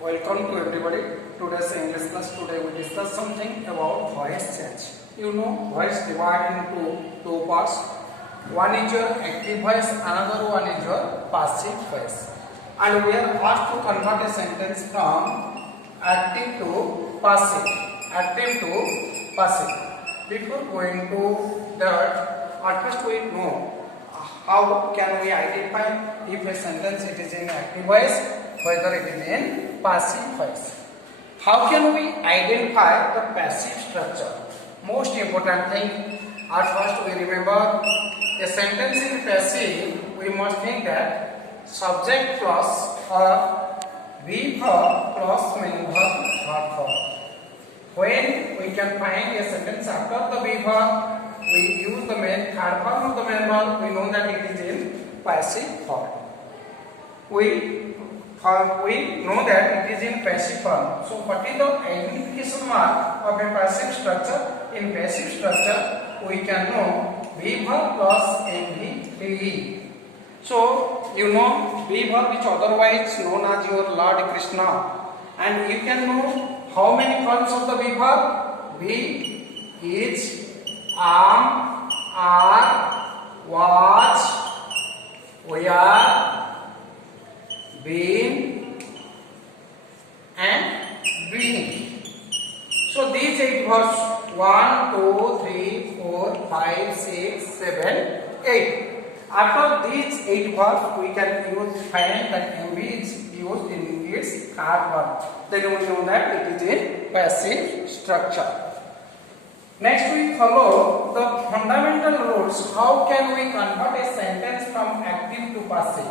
Welcome to everybody. Today's English class. Today we discuss something about voice change. You know, voice divided into two parts. One is your active voice, another one is your passive voice. And we are asked to convert a sentence from active to passive. Active to passive. Before going to that, at first we know how can we identify if a sentence it is in active voice, whether it is in passive voice. How can we identify the passive structure? Most important thing, at first we remember a sentence in passive, we must think that subject plus or be verb plus main verb, verb form. When we can find a sentence after the be verb, we use the main third form of the main verb, we know that it is in passive form. We know that it is in passive form. So what is the identification mark of a passive structure? In passive structure, we can know be verb plus NVDE. So you know be verb which otherwise known as your Lord Krishna, and you can know how many forms of the be verb? Be, is, am, are, was, were, been, and being. So these 8 verbs 1, 2, 3, 4, 5, 6, 7, 8. After these 8 verbs, we can find that MB is used in its third verb. Then we know that it is a passive structure. Next we follow the fundamental rules. How can we convert a sentence from active to passive?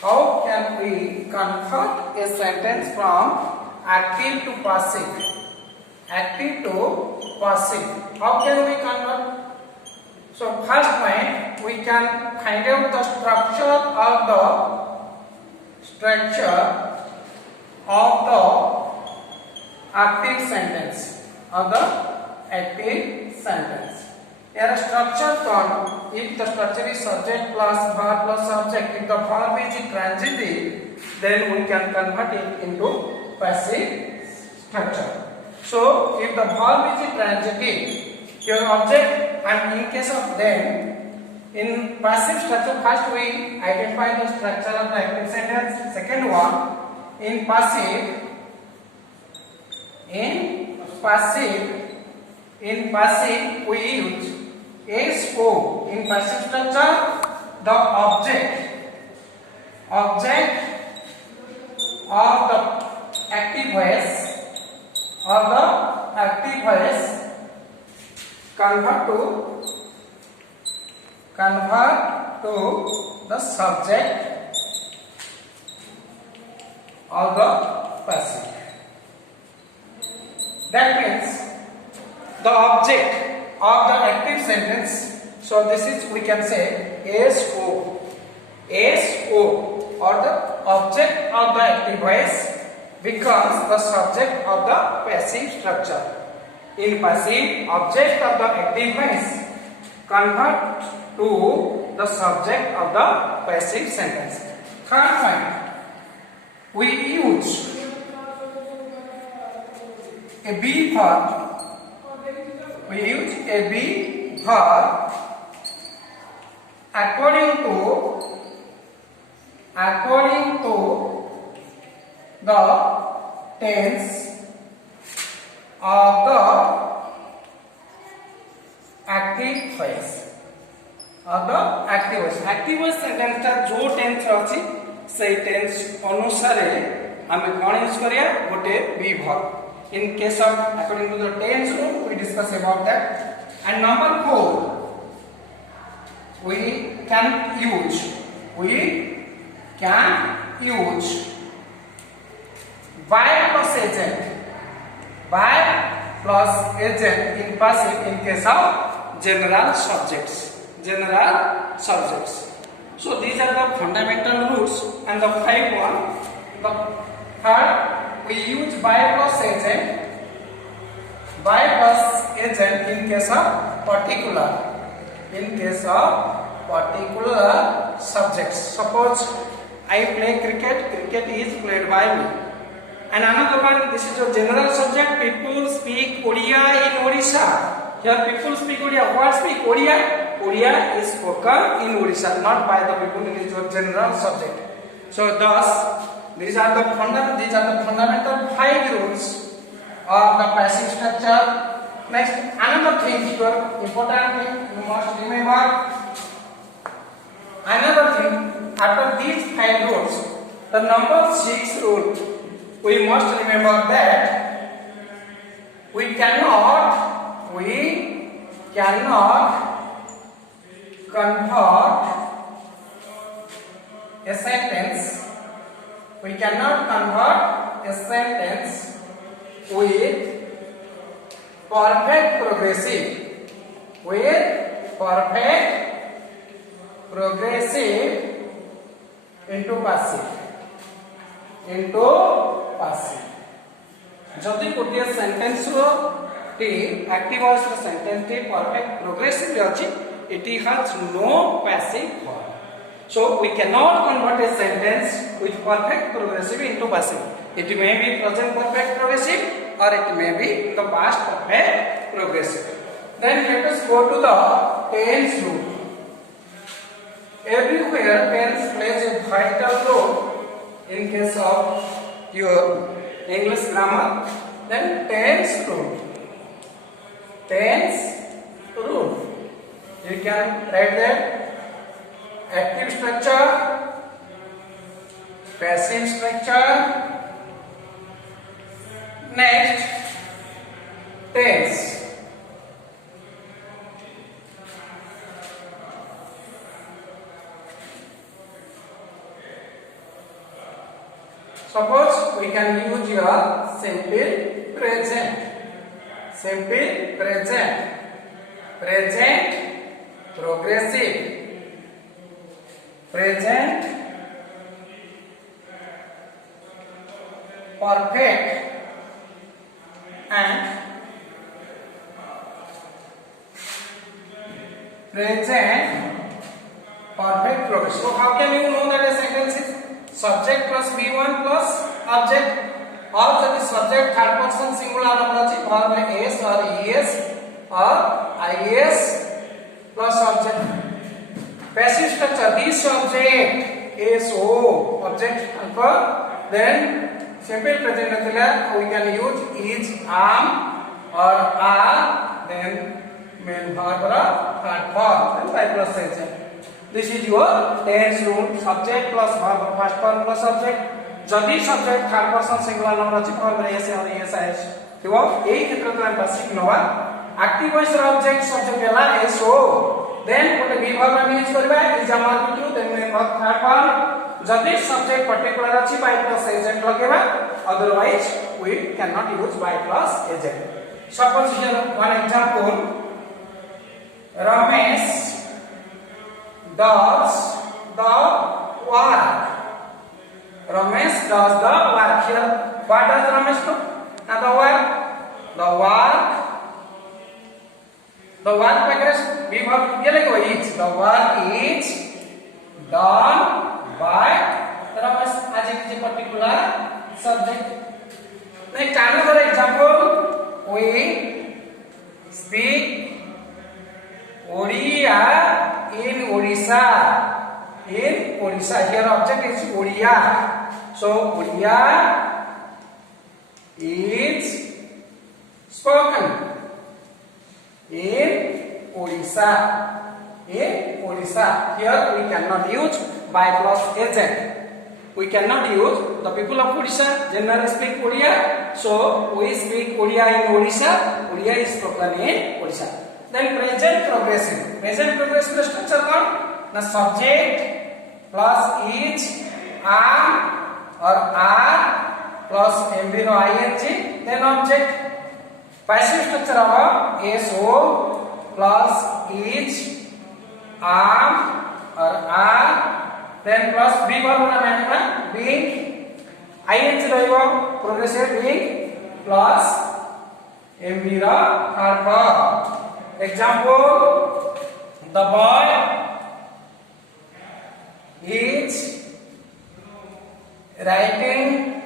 How can we convert a sentence from active to passive? Active to passive. How can we convert? So first point, we can find out the structure of the active sentence. Here structure term, if the structure is subject plus verb plus subject, if the verb is transitive, then we can convert it into passive structure. So if the verb is transitive, your object, and in case of them, in passive structure, first we identify the structure of the active sentence. Second one, in passive we use SO. In passive structure, the object of the active voice convert to the subject of the passive. That means the object of the active sentence. So this is, we can say SO, or the object of the active voice becomes the subject of the passive structure. In passive, object of the active voice convert to the subject of the passive sentence. Third point, we use a be verb. We use a be verb according to the tense of the active voice. Active voice sentence ta जो tense अछि से tense अनुसारे हमें कौन use करिया गोटे be verb. In case of according to the tense rule, we discuss about that. And number 4, we can use verb plus agent in passive in case of general subjects. So these are the fundamental rules. And the 5th one, the third, we use by plus agent in case of particular subjects. Suppose I play cricket, cricket is played by me. And another one, this is your general subject. People speak Odia in Odisha. Here people speak Odia. What speak Odia? Odia is spoken in Odisha, not by the people. It is your general subject. So thus, these are the fundamental 5 rules of the passive structure. Next, another thing here, important thing you must remember. Another thing, after these 5 rules, the number 6 rule, we must remember that we cannot convert a sentence. We cannot convert a sentence with perfect progressive into passive. जदि गोटे sentence टी active voice रो sentence टी perfect progressive रे अछि it has no passive form so we can not convert a sentence with perfect progressive into passive it may be present perfect progressive or it may be the past perfect progressive then let us go to the tense rule everywhere tense plays a vital role in case of your English grammar. Then tense rule you can write that active structure, passive structure. Next, tense. Suppose we can use your simple present, progressive, present perfect, and present perfect progressive. So how can you know that a sentence is subject plus V1 plus object, or the subject third person singular number verb s or es or is plus object. Passive structure, this subject so object alpha, then simple present we can use is, am or are, then main verb or third form, then by plus agent. This is your tense rule. Subject plus verb, first form plus subject. जदि subject third person singular number अछि verb s or es थिबो एई क्षेत्र में basic नवा active voice object subject होला so then what we verb में use करबा is a mark to then verb third form जदि subject particular अछि by plus agent लगेबा otherwise we cannot use by plus agent. Suppose here one example, Ramesh does the work. Ramesh does the work. Here, what does Ramesh do? Now the work. The work progress. We have here like is. The work is done by Ramesh as a particular subject. Next another example. We speak Odia in Odisha. Here object is Odia. So Odia is spoken in Odisha. Here we cannot use by plus agent. We cannot use the people of Odisha generally speak Odia. So we speak Odia in Odisha. Odia is spoken in Odisha. Then present progressive. Present progressive structure what? The subject plus is, am or are plus mv no ing, then object. Passive structure of so plus is, am or are, then plus be verb na manna being, ing rahibo progressive being plus mv ra third form. Example, the boy is writing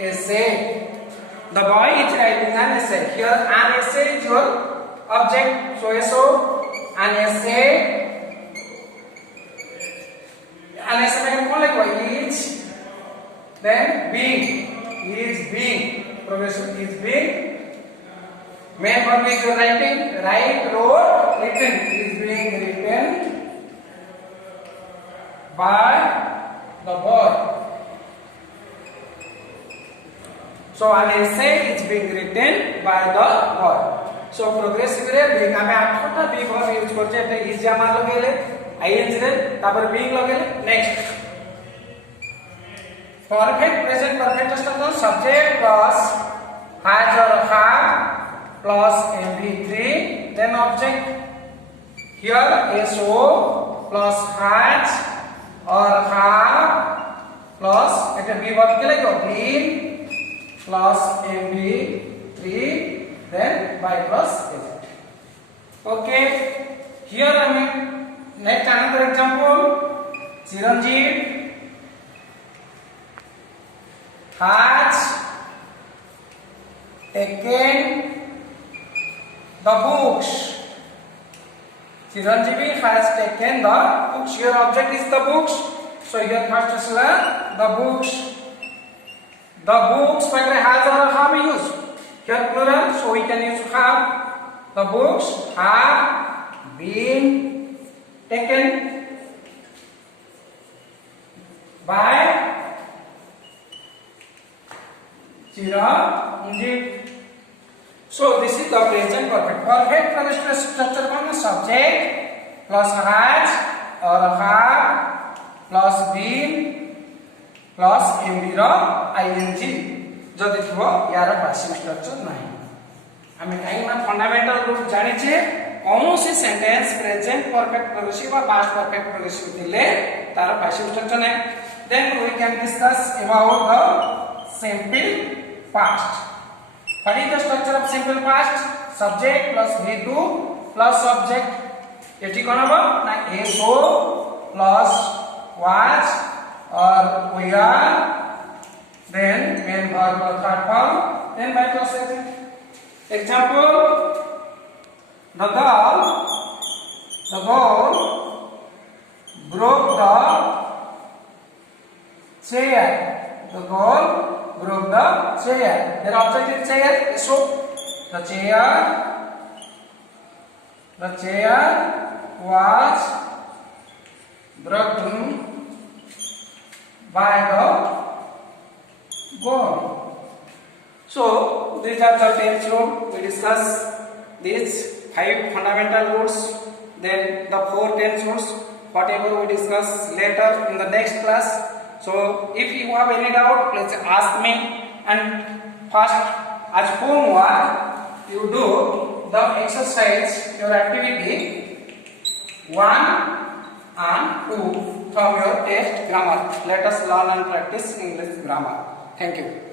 essay. The boy is writing an essay. Here an essay is your object. So an essay. An essay में कौन लिखवा is then being is being progressive is being. Main verb is your writing. Write, wrote, written is being written by the boy. So an essay is being written by the boy. So progressive रे being हमें आठटा be verb use करते हैं is जमा लगेले ing रे तापर being लगेले next perfect present perfect structure subject plus has or have plus mv3 then object here so plus has or have plus এটা be verb के लिए been plus mv3 then by plus s. Okay, here I mean next another example. Chiranjeev has taken the books. Chiranjeev has taken the books. Your object is the books. So here first is the books. The books वगैरह has or have use. Here plural, so we can use have. The books have been taken by Chiranjeev. So this is the present perfect. Perfect present structure कौन है? Subject plus has or have plus been plus mv ର ing जदि थो यार passive structure नहीं हमें कहीं ना फंडामेंटल रूल जानी छे कौन सी सेंटेंस प्रेजेंट परफेक्ट प्रोग्रेसिव और पास्ट परफेक्ट प्रोग्रेसिव थिले तार पासिव स्ट्रक्चर नहीं then we can discuss about the simple past what is the structure of simple past subject plus v2 plus subject एटी कोन हो ना so plus was or we are then main verb or third form then by plus example the girl broke the chair. The girl broke the chair. Their object is chair. So the chair was broken by the girl. So these are the tense rules. We discuss these 5 fundamental rules. Then the 4 tense rules. Whatever we discuss later in the next class. So if you have any doubt, please ask me. And first, as homework, you do the exercise, your activity 1 and 2 from your test grammar. Let us learn and practice English grammar. Thank you.